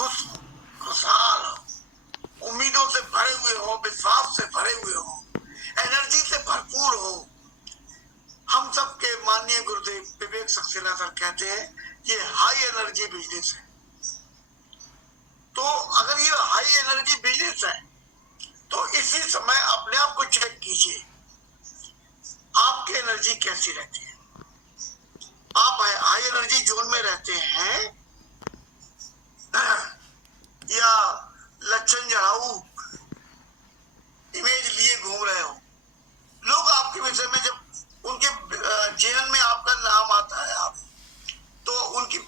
खुश हो, खुशहाल हो, उम्मीदों से भरे हुए हो, विश्वास से भरे हुए हो, एनर्जी से भरपूर हो। हम सबके माननीय गुरुदेव विवेक सक्सेना सर कहते हैं कि हाई एनर्जी बिजनेस है। तो अगर ये हाई एनर्जी बिजनेस है तो इसी समय अपने आप को चेक कीजिए, आपकी एनर्जी कैसी रहती है। आप हाई एनर्जी जोन में रहते हैं या लक्षण जड़ाऊ इमेज लिए घूम रहे हो। लोग आपके विषय में जब उनके जीवन में आपका नाम आता है आप तो उनके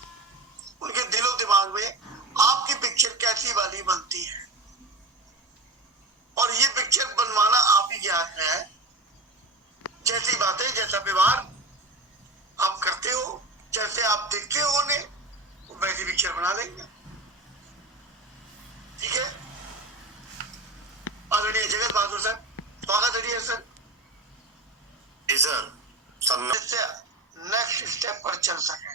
दिलो दिमाग में आपकी पिक्चर कैसी वाली बनती है, और ये पिक्चर बनवाना आप ही क्या है। जैसी बातें, जैसा व्यवहार आप करते हो, जैसे आप देखते हो उन्हें, वो वैसी पिक्चर बना लेंगे। ठीक है, आदरणीय जगत बहादुर सर, स्वागत है सर। नेक्स्ट स्टेप पर चल सके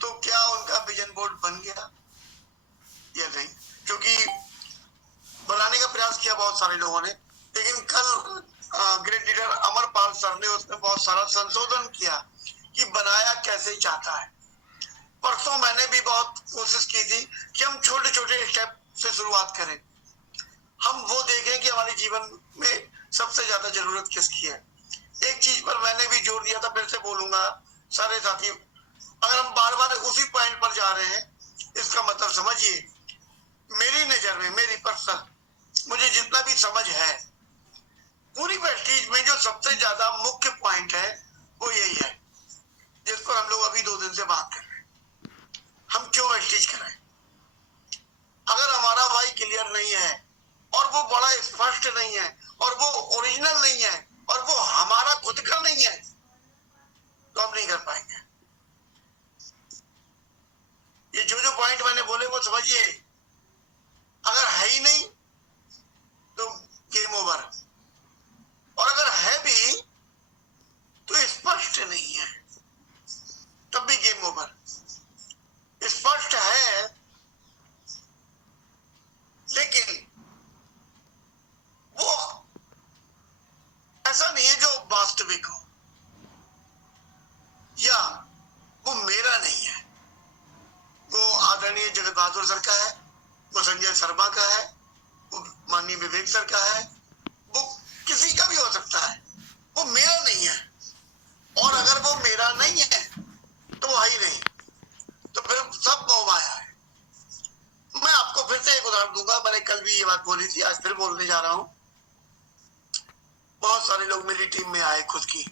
तो क्या उनका विजन बोर्ड बन गया या नहीं? क्योंकि बनाने का प्रयास किया बहुत सारे लोगों ने, लेकिन कल ग्रेट लीडर अमरपाल सर ने उसमें बहुत सारा संशोधन किया कि बनाया कैसे चाहता है। परसों मैंने भी बहुत कोशिश की थी कि हम छोटे छोटे स्टेप से शुरुआत करें, हम वो देखें कि हमारे जीवन में सबसे ज्यादा जरूरत किसकी है। एक चीज पर मैंने भी जोर दिया था, फिर से बोलूंगा सारे साथी, अगर हम बार बार उसी पॉइंट पर जा रहे हैं, इसका मतलब समझिए, मेरी नजर में, मेरी पर्सनल, मुझे जितना भी समझ है, पूरी प्रेस्टीज में जो सबसे ज्यादा मुख्य पॉइंट है वो यही है, जिस पर हम लोग अभी 2 दिन से बात कर रहे हैं। हम क्यों प्रेस्टीज कर रहे हैं? अगर हमारा वाई क्लियर नहीं है और वो बड़ा स्पष्ट नहीं है और वो ओरिजिनल नहीं है और वो हमारा खुद का नहीं है तो हम नहीं कर पाएंगे। ये जो जो पॉइंट मैंने बोले वो समझिए, अगर है ही नहीं तो गेम ओवर, और अगर है भी तो स्पष्ट नहीं है तब भी गेम ओवर। स्पष्ट है लेकिन वो ऐसा नहीं है जो वास्तविक हो, या वो मेरा नहीं है। वो आदरणीय जगत बहादुर सर का है, वो संजय शर्मा का है, वो माननीय विवेक सर का है, वो किसी का भी हो सकता है, वो मेरा नहीं है। और अगर वो मेरा नहीं है तो वो है ही नहीं, तो फिर सब मोह माया है। मैं आपको फिर से एक उदाहरण दूंगा, मैंने कल भी ये बात बोली थी, आज फिर बोलने जा रहा हूं। बहुत सारे लोग मेरी टीम में आए खुद की,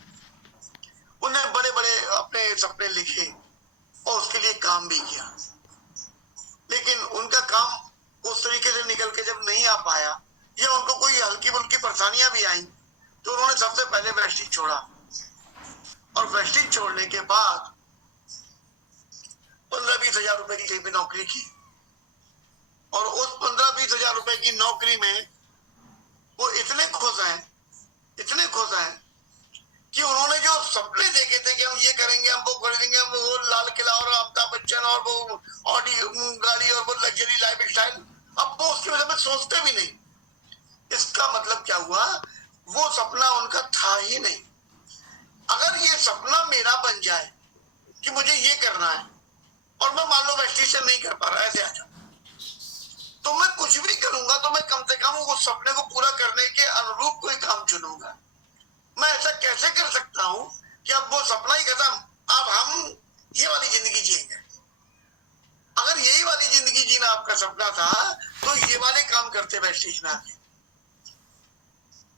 उन्हें बड़े बड़े अपने सपने लिखे और उसके लिए काम भी किया, लेकिन उनका काम उस तरीके से निकल के जब नहीं आ पाया या उनको कोई हल्की फुल्की परेशानियां भी आई तो उन्होंने सबसे पहले वेस्टिज छोड़ा, और वेस्टिज छोड़ने के बाद 15-20 हजार रुपए की कहीं पे नौकरी की, और उस 15-20 हजार रुपए की नौकरी में वो इतने खुश हैं, इतने खुश हैं कि उन्होंने जो सपने देखे थे कि हम ये करेंगे, हम वो करेंगे, हम वो लाल किला और अमिताभ बच्चन और वो ऑडी गाड़ी और वो लग्जरी लाइफ स्टाइल, अब वो उसके बारे में सोचते भी नहीं। इसका मतलब क्या हुआ? वो सपना उनका था ही नहीं। अगर ये सपना मेरा बन जाए कि मुझे ये करना है और मैं मान लो वेस्टिशन नहीं कर पा रहा, ऐसे आ जाओ, तो मैं कुछ भी करूंगा तो मैं कम से कम उस सपने को पूरा करने के अनुरूप कोई काम चुनूंगा। मैं ऐसा कैसे कर सकता हूं कि अब वो सपना ही खत्म, अब हम ये वाली जिंदगी जिएंगे। अगर यही वाली जिंदगी जीना आपका सपना था तो ये वाले काम करते वेस्टिज में आके।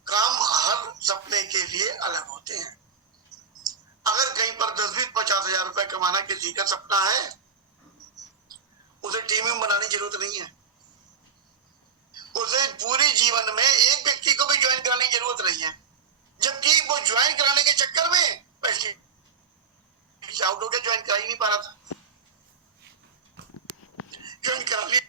काम हर सपने के लिए अलग होते हैं। अगर कहीं पर 10-20-50 हजार रुपए कमाना किसी का सपना है, उसे टीम में बनाने की जरूरत नहीं है। उसे पूरे जीवन में एक व्यक्ति को भी ज्वाइन कराने की जरूरत नहीं है, जबकि वो ज्वाइन कराने के चक्कर में आउट हो गया, ज्वाइन करा ही नहीं पा रहा था, ज्वाइन करा लिया